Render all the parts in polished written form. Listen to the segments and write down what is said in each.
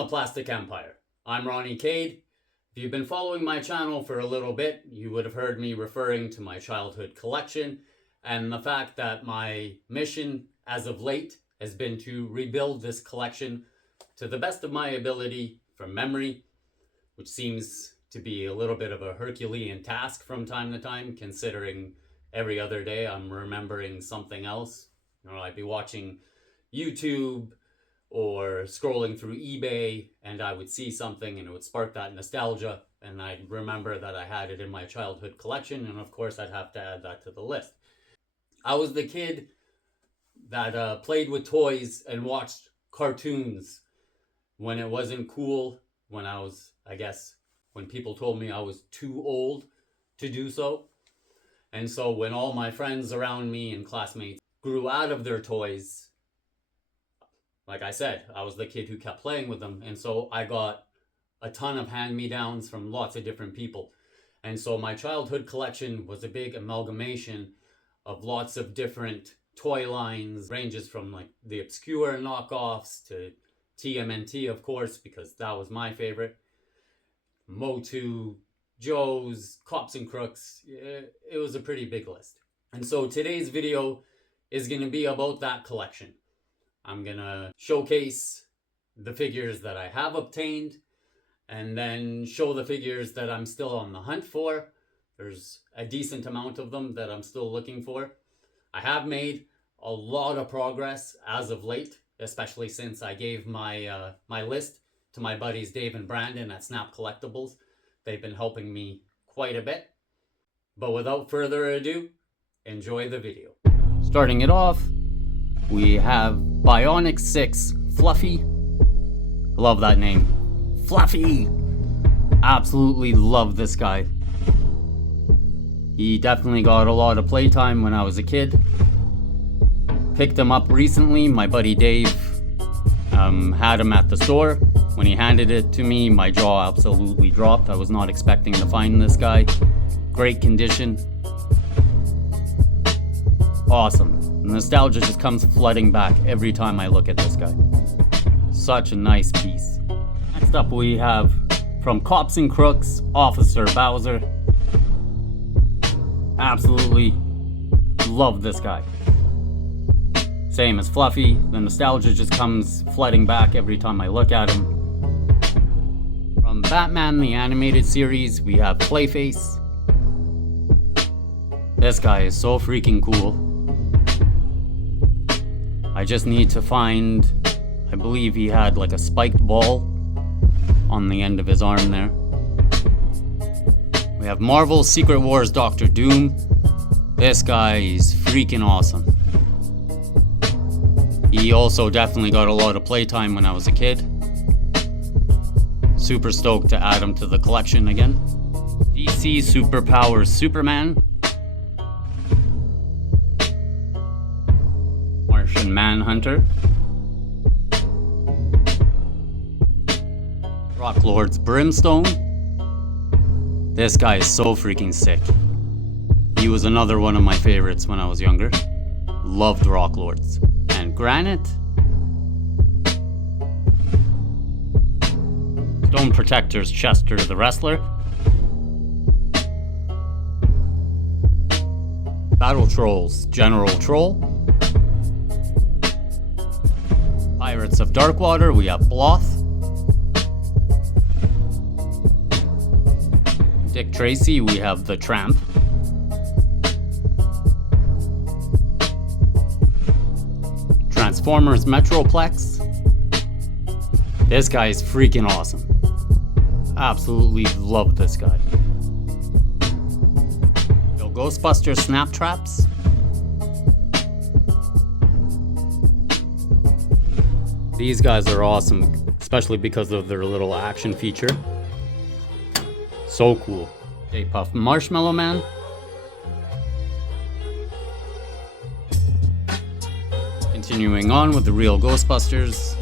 the Plastic Empire. I'm Ronny Kade. If you've been following my channel for a little bit, you would have heard me referring to my childhood collection and the fact that my mission as of late has been to rebuild this collection to the best of my ability from memory, which seems to be a little bit of a Herculean task from time to time, considering every other day I'm remembering something else. I'd be watching YouTube or scrolling through eBay and I would see something and it would spark that nostalgia and I'd remember that I had it in my childhood collection, and of course I'd have to add that to the list. I was the kid that played with toys and watched cartoons when it wasn't cool, when I was, when people told me I was too old to do so. And so when all my friends around me and classmates grew out of their toys, like I said, I was the kid who kept playing with them. And so I got a ton of hand-me-downs from lots of different people. And so my childhood collection was a big amalgamation of lots of different toy lines, ranges from like the obscure knockoffs to TMNT, of course, because that was my favorite. Motu, Joe's, Cops and Crooks. It was a pretty big list. And so today's video is going to be about that collection. I'm going to showcase the figures that I have obtained and then show the figures that I'm still on the hunt for. There's a decent amount of them that I'm still looking for. I have made a lot of progress as of late, especially since I gave my my list to my buddies Dave and Brandon at Snap Collectibles. They've been helping me quite a bit. But without further ado, enjoy the video. Starting it off, we have Bionic 6 Fluffy. Love that name. Fluffy! Absolutely love this guy. He definitely got a lot of playtime when I was a kid. Picked him up recently. My buddy Dave had him at the store. When he handed it to me, my jaw absolutely dropped. I was not expecting to find this guy. Great condition. Awesome. Nostalgia just comes flooding back every time I look at this guy. Such a nice piece. Next up we have, from Cops and Crooks, Officer Bowser. Absolutely love this guy. Same as Fluffy, the nostalgia just comes flooding back every time I look at him. From Batman the Animated Series, we have Clayface. This guy is so freaking cool. I just need to find, I believe he had like a spiked ball on the end of his arm there. We have Marvel's Secret Wars Dr. Doom. This guy is freaking awesome. He also definitely got a lot of playtime when I was a kid. Super stoked to add him to the collection again. DC Superpowers Superman. Martian Manhunter. Rock Lord's Brimstone. This guy is so freaking sick. He was another one of my favorites when I was younger. Loved Rock Lords. And Granite. Stone Protector's Chester the Wrestler. Battle Trolls General Troll. Pirates of Darkwater, we have Bloth. Dick Tracy, we have the Tramp. Transformers Metroplex. This guy is freaking awesome. Absolutely love this guy. Ghostbusters Snap Traps. These guys are awesome, especially because of their little action feature. So cool. Stay Puft Marshmallow Man. Continuing on with the real Ghostbusters.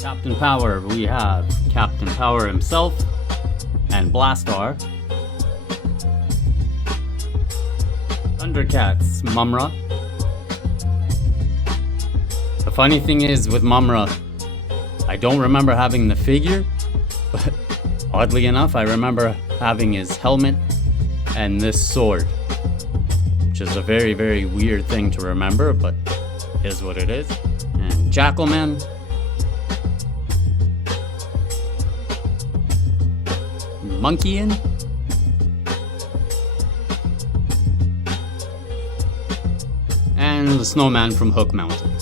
Captain Power, we have Captain Power himself and Blastar. Thundercats, Mumra. The funny thing is with Mumra, I don't remember having the figure, but oddly enough, I remember having his helmet and this sword, which is a very, very weird thing to remember, but is what it is. And Jackalman. Monkeyin. And the snowman from Hook Mountain.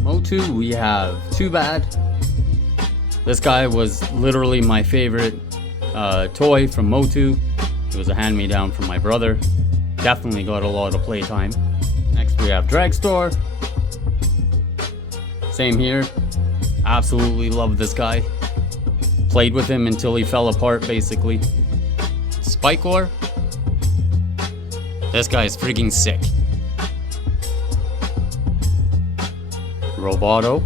Motu, we have Too Bad. This guy was literally my favorite toy from Motu. It was a hand-me-down from my brother. Definitely got a lot of playtime. Next we have Dragstore. Same here. Absolutely love this guy. Played with him until he fell apart, basically. Spikor. This guy is freaking sick. Roboto.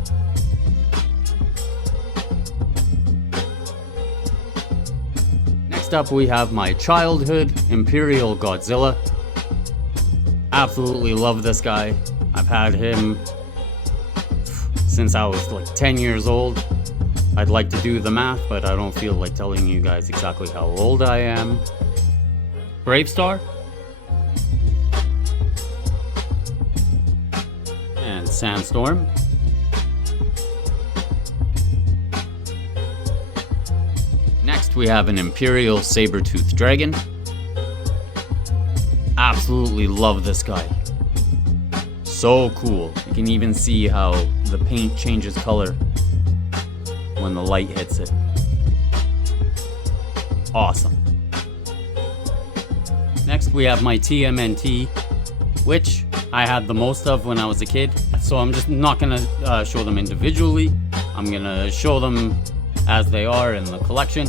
Next up we have my childhood Imperial Godzilla. Absolutely love this guy. I've had him since I was like 10 years old. I'd like to do the math, but I don't feel like telling you guys exactly how old I am. Bravestar. And Sandstorm. Next we have an Imperial Saber-Toothed Dragon. Absolutely love this guy. So cool. You can even see how the paint changes color when the light hits it. Awesome. Next we have my TMNT, which I had the most of when I was a kid. So I'm just not gonna show them individually. I'm gonna show them as they are in the collection.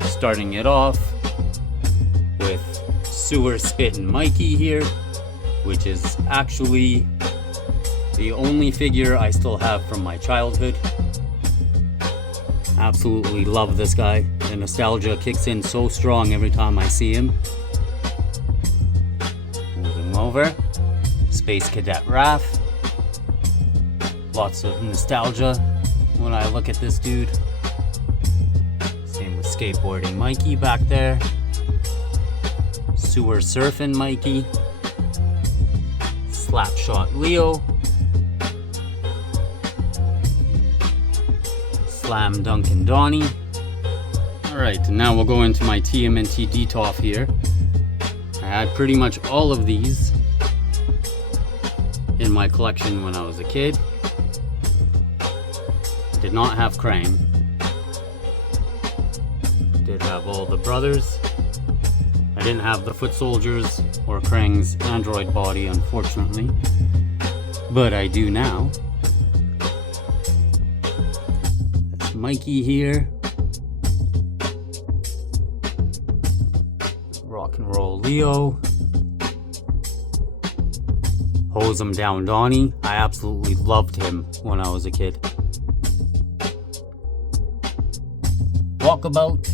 Starting it off with Sewer Spittin' Mikey here, which is actually the only figure I still have from my childhood. Absolutely love this guy. The nostalgia kicks in so strong every time I see him. Moving over, Space Cadet Raph. Lots of nostalgia when I look at this dude. Same with Skateboarding Mikey back there. Sewer Surfing Mikey. Slapshot Leo. Slam Dunkin' Donnie. Alright, now we'll go into my TMNT DTOF here. I had pretty much all of these in my collection when I was a kid. Did not have Krang. Did have all the brothers. I didn't have the Foot Soldiers or Krang's android body, unfortunately. But I do now. That's Mikey here. Rock and Roll Leo. Hose 'em Down Donnie. I absolutely loved him when I was a kid. Walkabout.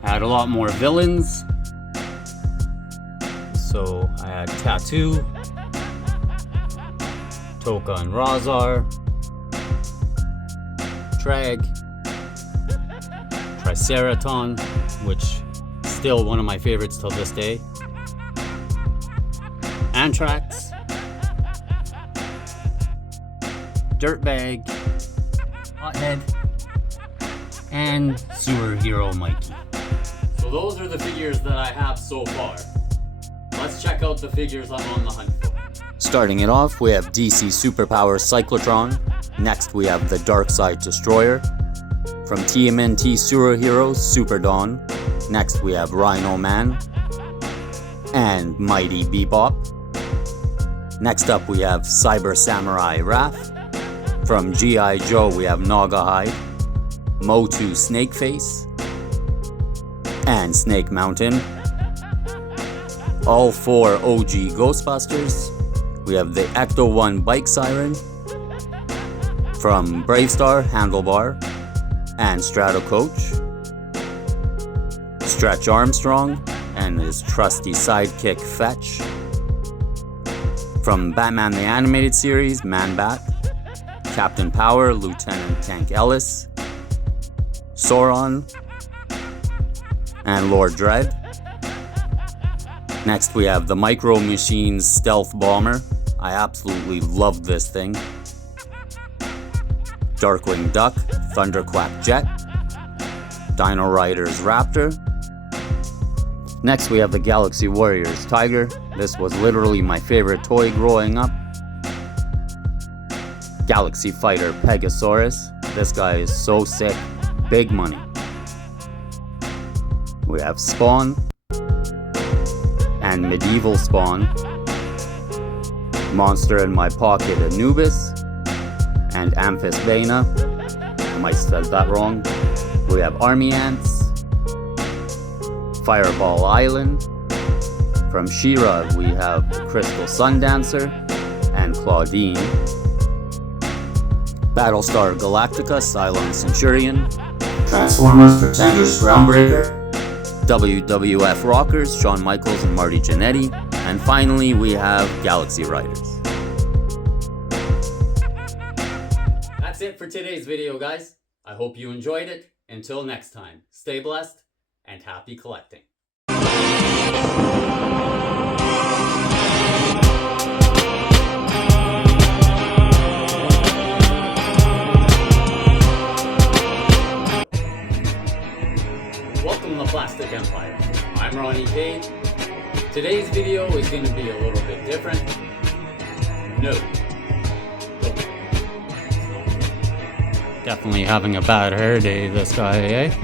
I had a lot more villains. So I had Tattoo, Toka and Razar, Trag, Triceraton, which is still one of my favorites till this day, Anthrax, Dirtbag, Hothead, and Sewer Hero Mikey. So those are the figures that I have so far. Let's check out the figures I'm on the hunt for. Starting it off, we have DC Superpower Cyclotron. Next we have the Darkseid Destroyer. From TMNT Sewer Heroes, Super Dawn. Next we have Rhino Man. And Mighty Bebop. Next up we have Cyber Samurai Raph. From G.I. Joe we have Naugahyde, Motu Snakeface, and Snake Mountain. All four OG Ghostbusters. We have the Ecto-1 Bike Siren, From Bravestar, Handlebar, and Strato Coach, Stretch Armstrong and his trusty sidekick Fetch. From Batman the Animated Series, Man-Bat, Captain Power, Lieutenant Tank Ellis, Sauron, and Lord Dredd. Next we have the Micro Machines Stealth Bomber. I absolutely love this thing. Darkwing Duck, Thunderquack Jet, Dino Riders Raptor. Next we have the Galaxy Warriors Tiger. This was literally my favorite toy growing up. Galaxy Fighter Pegasaurus. This guy is so sick. Big money. We have Spawn and Medieval Spawn. Monster in My Pocket Anubis and Amphisbaena. I might have said that wrong. We have Army Ants. Fireball Island. From She-Ra we have Crystal Sundancer and Claudine. Battlestar Galactica Cylon Centurion. Transformers Pretenders Groundbreaker. WWF Rockers Shawn Michaels and Marty Jannetty. And finally we have Galaxy Riders. That's it for today's video, guys. I hope you enjoyed it. Until next time, stay blessed and happy collecting. Welcome to the Plastic Empire. I'm Ronny Kade. Today's video is going to be a little bit different. No. Definitely having a bad hair day, this guy, eh?